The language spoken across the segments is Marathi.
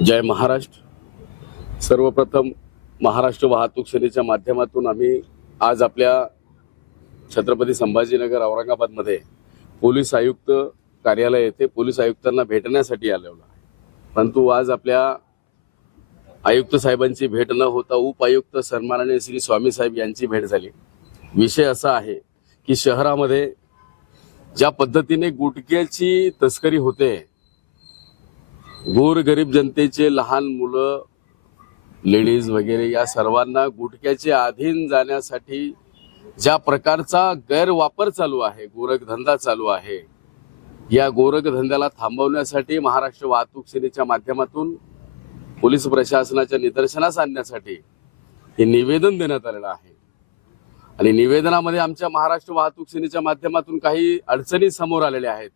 जय महाराष्ट्र सर्वप्रथम महाराष्ट्र वाहतूक सेनेच्या माध्यमातून आम्ही आज आपल्या छत्रपती संभाजीनगर औरंगाबादमध्ये पोलीस आयुक्त कार्यालय येथे पोलीस आयुक्तांना भेटण्यासाठी आलेलो आहे परंतु आज आपल्या आयुक्त साहेबांची भेट न होता उप आयुक्त सन्माननीय श्री स्वामी साहेब यांची भेट झाली विषय असा आहे की शहरामध्ये ज्या पद्धतीने गुटख्याची तस्करी होते गोरगरीब जनतेचे लहान मुलं लेडीज वगैरे या सर्वांना गुटख्याचे अधीन जाण्यासाठी ज्या प्रकारचा गैरवापर चालू आहे गोरखधंदा चालू आहे या गोरखधंद्याला थांबवण्यासाठी महाराष्ट्र वाहतूक सेनेच्या माध्यमातून पोलीस प्रशासनाच्या निदर्शनास आणण्यासाठी हे निवेदन देण्यात आलेलं आहे आणि निवेदनामध्ये आमच्या महाराष्ट्र वाहतूक सेनेच्या माध्यमातून काही अडचणी समोर आलेल्या आहेत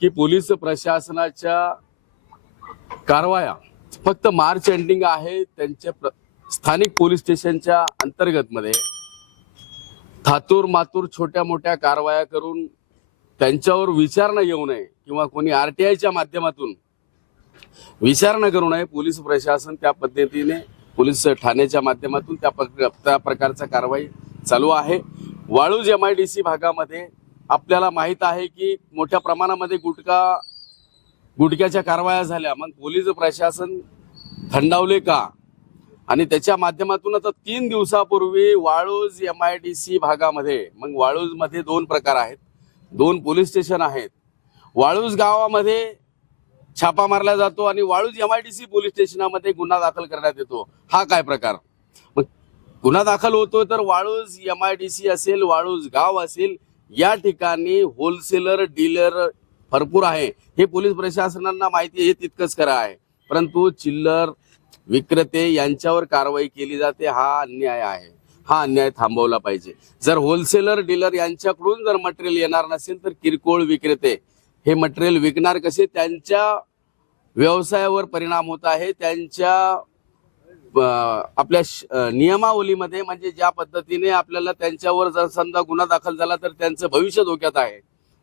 की पोलीस प्रशासनाच्या कारवाया फक्त मार्च एंडिंग आहे त्यांच्या स्थानिक पोलीस स्टेशनच्या अंतर्गत मध्ये थातूर मातूर छोट्या मोठ्या कारवाया करून त्यांच्यावर विचारणा येऊ नये किंवा कोणी च्या माध्यमातून विचारणा करू नये पोलीस प्रशासन त्या पद्धतीने पोलीस ठाण्याच्या माध्यमातून त्या त्या प्रकारचा कारवाई चालू आहे Waluj M I D C भागामध्ये आपल्याला माहीत आहे की मोठ्या प्रमाणामध्ये गुटखा गुटक्याच्या कारवाया झाल्या मग पोलीस प्रशासन थंडावले का आणि त्याच्या माध्यमातून आता तीन दिवसापूर्वी Waluj M I D C भागामध्ये मग वाळूजमध्ये दोन प्रकार आहेत दोन पोलीस स्टेशन आहेत वाळूज गावामध्ये छापा मारला जातो आणि Waluj M I D C police स्टेशनामध्ये गुन्हा दाखल करण्यात येतो हा काय प्रकार मग गुन्हा दाखल होतो तर Waluj M I D C असेल वाळूज गाव असेल या ठिकाणी होलसेलर डीलर भरपूर आहे हे पोलीस प्रशासनांना माहिती हे तितकंच खरं आहे परंतु चिल्लर विक्रेते यांच्यावर कारवाई केली जाते हा अन्याय आहे हा अन्याय थांबवला पाहिजे जर होलसेलर डीलर यांच्याकडून जर मटेरियल येणार नसेल तर किरकोळ विक्रेते हे मटेरियल विकणार कसे त्यांच्या व्यवसायावर परिणाम होत आहे त्यांच्या आपल्या नियमावलीमध्ये म्हणजे ज्या पद्धतीने आपल्याला त्यांच्यावर जर समजा गुन्हा दाखल झाला तर त्यांचं भविष्य धोक्यात आहे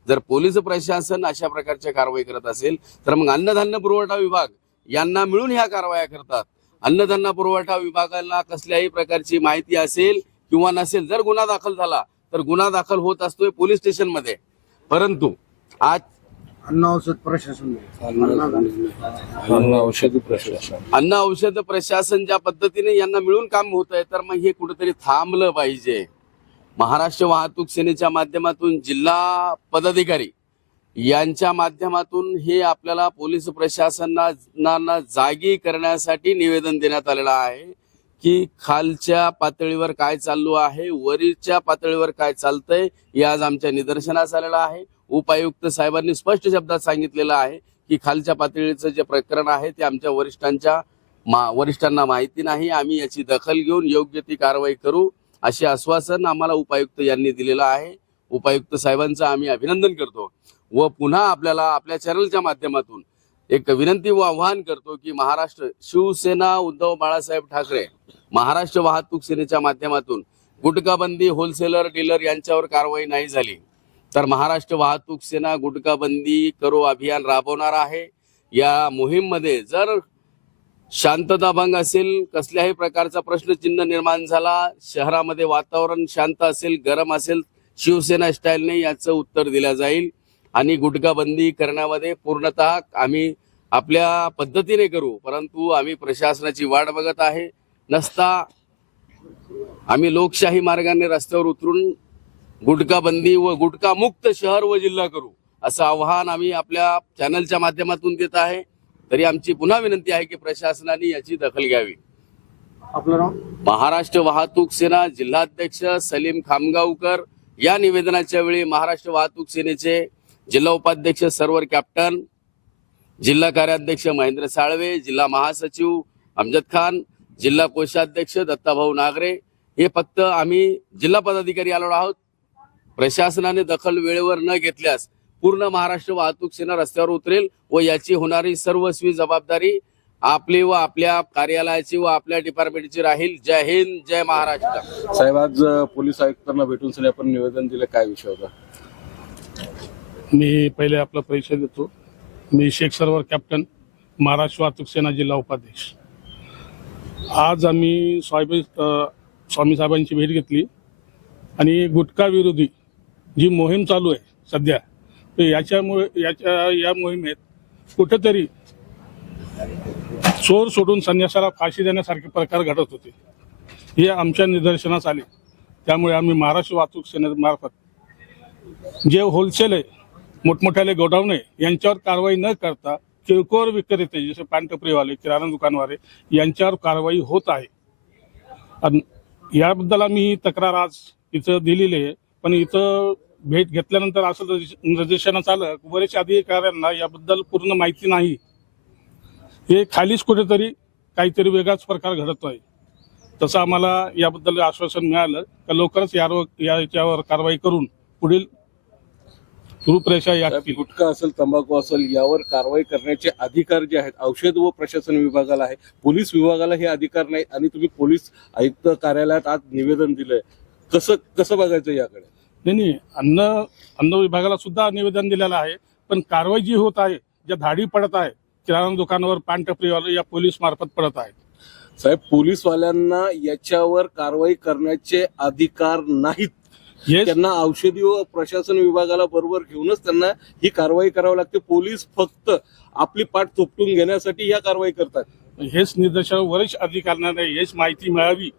जर पोलीस प्रशासन अशा प्रकारच्या कारवाई करत असेल तर मग अन्नधान्य पुरवठा विभाग यांना मिळून ह्या कारवाया करतात अन्नधान्य पुरवठा विभागाला कसल्याही प्रकारची माहिती असेल किंवा नसेल जर गुन्हा दाखल झाला तर गुन्हा दाखल होत असतोय पोलीस स्टेशन मध्ये परंतु आज अन्न औषध प्रशासन अन्न औषध प्रशासन अन्न औषध प्रशासन ज्या पद्धतीने यांना मिळून काम होत आहे तर मग हे कुठेतरी थांबलं पाहिजे महाराष्ट्र वाहतूक सेनेच्या माध्यमातून जिल्हा पदाधिकारी यांच्या माध्यमातून हे आपल्याला पोलीस प्रशासनांना जागी करण्यासाठी निवेदन देण्यात आलेलं आहे की खालच्या पातळीवर काय चालू आहे वरीलच्या पातळीवर काय चालतंय हे आज आमच्या निदर्शनास आलेलं आहे उपायुक्त साहेबांनी स्पष्ट शब्दात सांगितलेलं आहे की खालच्या पातळीचं जे प्रकरण आहे ते आमच्या वरिष्ठांच्या मा वरिष्ठांना माहिती नाही आम्ही याची दखल घेऊन योग्य ती कारवाई करू असे आश्वासन आम्हाला उपायुक्त यांनी दिलेलं आहे उपायुक्त साहेबांचं आम्ही अभिनंदन करतो व पुन्हा आपल्याला आपल्या चॅनलच्या माध्यमातून एक विनंती व आव्हान करतो की महाराष्ट्र शिवसेना उद्धव बाळासाहेब ठाकरे महाराष्ट्र वाहतूक सेनेच्या माध्यमातून गुटखाबंदी होलसेलर डीलर यांच्यावर कारवाई नाही झाली तर महाराष्ट्र वाहतूक सेना गुटखाबंदी करो अभियान राबवणार आहे या मोहीममध्ये जर शांतता भंग असेल कसल्याही प्रकारचा प्रश्नचिन्ह निर्माण झाला शहरामध्ये वातावरण शांत असेल गरम असेल शिवसेना स्टाईलने याचं उत्तर दिलं जाईल आणि गुटखाबंदी करण्यामध्ये पूर्णतः आम्ही आपल्या पद्धतीने करू परंतु आम्ही प्रशासनाची वाट बघत आहे नसता आम्ही लोकशाही मार्गाने रस्त्यावर उतरून गुटखाबंदी व गुटखामुक्त शहर व जिल्हा करू असं आव्हान आम्ही आपल्या चॅनलच्या माध्यमातून देत आहे तरी आमची पुन्हा विनंती आहे की प्रशासनाने याची दखल घ्यावी महाराष्ट्र वाहतूक सेना जिल्हाध्यक्ष सलीम खामगावकर या निवेदनाच्या वेळी महाराष्ट्र वाहतूक सेनेचे जिल्हा उपाध्यक्ष सर्वर कॅप्टन जिल्हा कार्याध्यक्ष महेंद्र साळवे जिल्हा महासचिव अमजद खान जिल्हा कोषाध्यक्ष दत्ताभाऊ नागरे हे फक्त आम्ही जिल्हा पदाधिकारी आलो आहोत प्रशासनाने दखल वेळेवर न घेतल्यास पूर्ण महाराष्ट्र वाहतूक सेना रस्त्यावर उतरेल व याची होणारी सर्वस्वी जबाबदारी आपली व आपल्या कार्यालयाची व आपल्या डिपार्टमेंटची राहील जय हिंद जय महाराष्ट्र साहेब आज पोलीस आयुक्तांना भेटून आपण निवेदन दिले काय विषय होता मी पहिले आपला परिचय देतो मी शेख सरवर कॅप्टन महाराष्ट्र वाहतूक सेना जिल्हा उपाध्यक्ष आज आम्ही स्वामी स्वामी साहेबांची भेट घेतली आणि गुटखा विरोधी जी मोहीम चालू आहे सध्या याच्यामुळे याच्या या मोहिमेत कुठेतरी चोर सोडून संन्यासाला फाशी देण्यासारखे प्रकार घडत होते हे आमच्या निदर्शनास आले त्यामुळे आम्ही महाराष्ट्र वाहतूक सेनेमार्फत जे होलसेल आहे मोठमोठ्याले गोडावणे यांच्यावर कारवाई न करता किरकोळ विक्रेते जसे पानटपरीवाले किराणा दुकानवाले यांच्यावर कारवाई होत आहे याबद्दल आम्ही तक्रार आज इथं दिलेली आहे पण इथं भेट घेतल्यानंतर असं निर्देशनात आलं बरेचशा अधिकाऱ्यांना याबद्दल पूर्ण माहिती नाही हे खालीच कुठेतरी काहीतरी वेगळाच प्रकार घडत आहे तसं आम्हाला याबद्दल आश्वासन मिळालं का लवकरच यावर याच्यावर कारवाई करून पुढील रूपरेषा या गुटखा असेल तंबाखू असेल यावर कारवाई करण्याचे अधिकार जे आहेत औषध व प्रशासन विभागाला आहे पोलीस विभागाला हे अधिकार नाही आणि तुम्ही पोलीस आयुक्त कार्यालयात आज निवेदन दिलंय कसं कसं बघायचं याकडे त्यांनी अन्न अन्न विभागाला सुद्धा निवेदन दिलेलं आहे पण कारवाई जी होत आहे ज्या धाडी पडत आहे किराणा दुकानावर टपरीवाले या पोलीस मार्फत पडत आहेत साहेब पोलीसवाल्यांना याच्यावर कारवाई करण्याचे अधिकार नाहीत त्यांना औषधी व प्रशासन विभागाला बरोबर घेऊनच त्यांना ही कारवाई करावी लागते पोलीस फक्त आपली पाठ थोपटून घेण्यासाठी या कारवाई करतात हेच निर्देश वरिष्ठ अधिकाऱ्यांना हेच माहिती मिळावी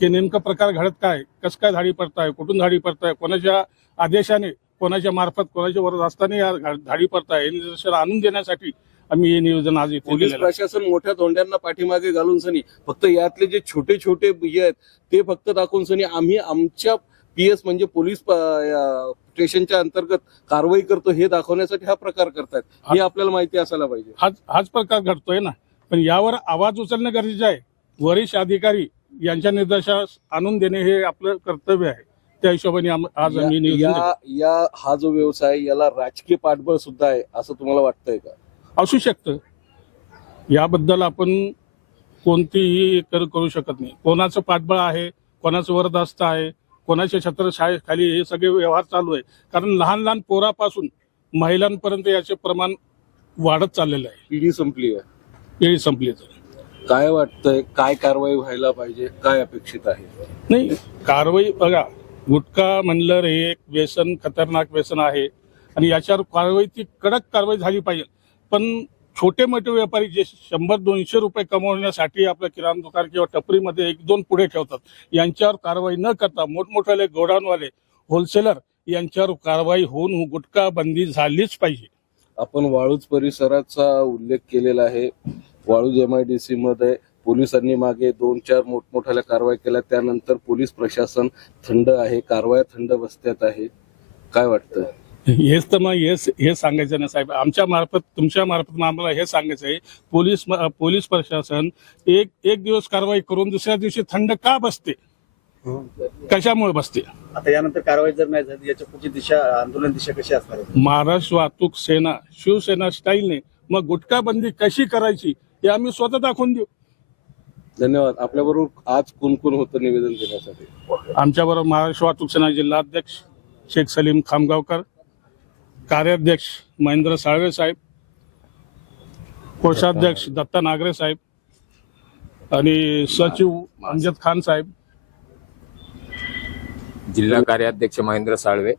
की नेमकं प्रकार घडत काय कसं काय धाडी पडताय कुठून धाडी पडताय कोणाच्या आदेशाने कोणाच्या मार्फत कोणाच्या वरद असताना या धाडी पडताय हे निदर्शन आणून देण्यासाठी आम्ही हे नियोजन आज पोलीस प्रशासन मोठ्या तोंड्यांना पाठीमागे घालून सनी फक्त यातले जे छोटे छोटे आहेत ते फक्त दाखवून सनी आम्ही आमच्या पी एस म्हणजे पोलीस स्टेशनच्या अंतर्गत कारवाई करतो हे दाखवण्यासाठी हा प्रकार करतात हे आपल्याला माहिती असायला पाहिजे हाच हाच प्रकार घडतोय ना पण यावर आवाज उचलणं गरजेचं आहे वरिष्ठ अधिकारी यांच्या निर्देशास आणून देणे हे आपलं कर्तव्य आहे त्या हिशोबाने आज आम्ही या, हा जो व्यवसाय याला राजकीय पाठबळ सुद्धा आहे असं तुम्हाला वाटतंय का असू शकतं याबद्दल आपण कोणतीही कर करू शकत नाही कोणाचं पाठबळ आहे कोणाचं वरदास्त आहे कोणाच्या खाली हे सगळे व्यवहार चालू आहे कारण लहान लहान पोरापासून महिलांपर्यंत याचे प्रमाण वाढत चाललेलं आहे पिढी संपली आहे पिढी संपली आहे काय वाटतंय काय कारवाई व्हायला पाहिजे काय अपेक्षित आहे नाही कारवाई बघा गुटखा म्हणलं हे एक व्यसन खतरनाक व्यसन आहे आणि याच्यावर कारवाई ती कडक कारवाई झाली पाहिजे पण छोटे मोठे व्यापारी जे शंभर दोनशे रुपये कमवण्यासाठी आपलं किराणा दुकान किंवा टपरीमध्ये एक दोन पुढे ठेवतात यांच्यावर कारवाई न करता मोठमोठ्याले गोडाऊनवाले होलसेलर यांच्यावर कारवाई होऊन गुटखा बंदी झालीच पाहिजे आपण वाळूज परिसराचा उल्लेख केलेला आहे Waluj M I D C मध्ये पोलिसांनी मागे दोन चार मोठमोठ्या कारवाई केल्या त्यानंतर पोलीस प्रशासन थंड आहे कारवाया थंड बसत्यात आहे काय वाटतं हेच तर मग हेच हे सांगायचं ना साहेब आमच्या मार्फत तुमच्या मार्फत आम्हाला हे सांगायचं आहे पोलीस पोलीस प्रशासन एक एक दिवस कारवाई करून दुसऱ्या दिवशी थंड का बसते कशामुळे बसते आता यानंतर कारवाई जर नाही झाली याच्या पुढची दिशा आंदोलन दिशा कशी असणार महाराष्ट्र वाहतूक सेना शिवसेना स्टाईलने मग गुटखाबंदी कशी करायची हे आम्ही स्वतः दाखवून देऊ धन्यवाद आपल्याबरोबर आज कोण कोण होतं निवेदन देण्यासाठी आमच्याबरोबर महाराष्ट्र वाहतूक सेना जिल्हाध्यक्ष शेख सलीम खामगावकर कार्याध्यक्ष महेंद्र साळवे साहेब कोषाध्यक्ष दत्ता नागरे साहेब आणि सचिव अमजद खान साहेब जिल्हा कार्याध्यक्ष महेंद्र साळवे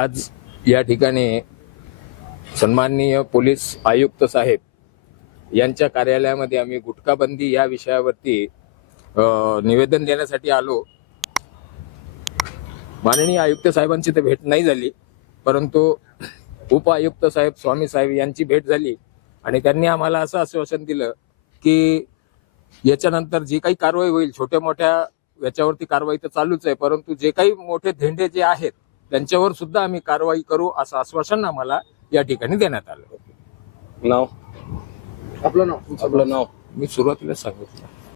आज या ठिकाणी सन्माननीय पोलीस आयुक्त साहेब यांच्या कार्यालयामध्ये आम्ही गुटखाबंदी या विषयावरती निवेदन देण्यासाठी आलो माननीय आयुक्त साहेबांची तर भेट नाही झाली परंतु उप आयुक्त साहेब स्वामी साहेब यांची भेट झाली आणि त्यांनी आम्हाला असं आश्वासन दिलं की याच्यानंतर जी काही कारवाई होईल छोट्या मोठ्या याच्यावरती कारवाई तर चालूच आहे परंतु जे काही मोठे धेंडे जे आहेत त्यांच्यावर सुद्धा आम्ही कारवाई करू असं आश्वासन आम्हाला या ठिकाणी देण्यात आलं नाव आपलं नाव आपलं नाव मी सुरुवातीला सांगतो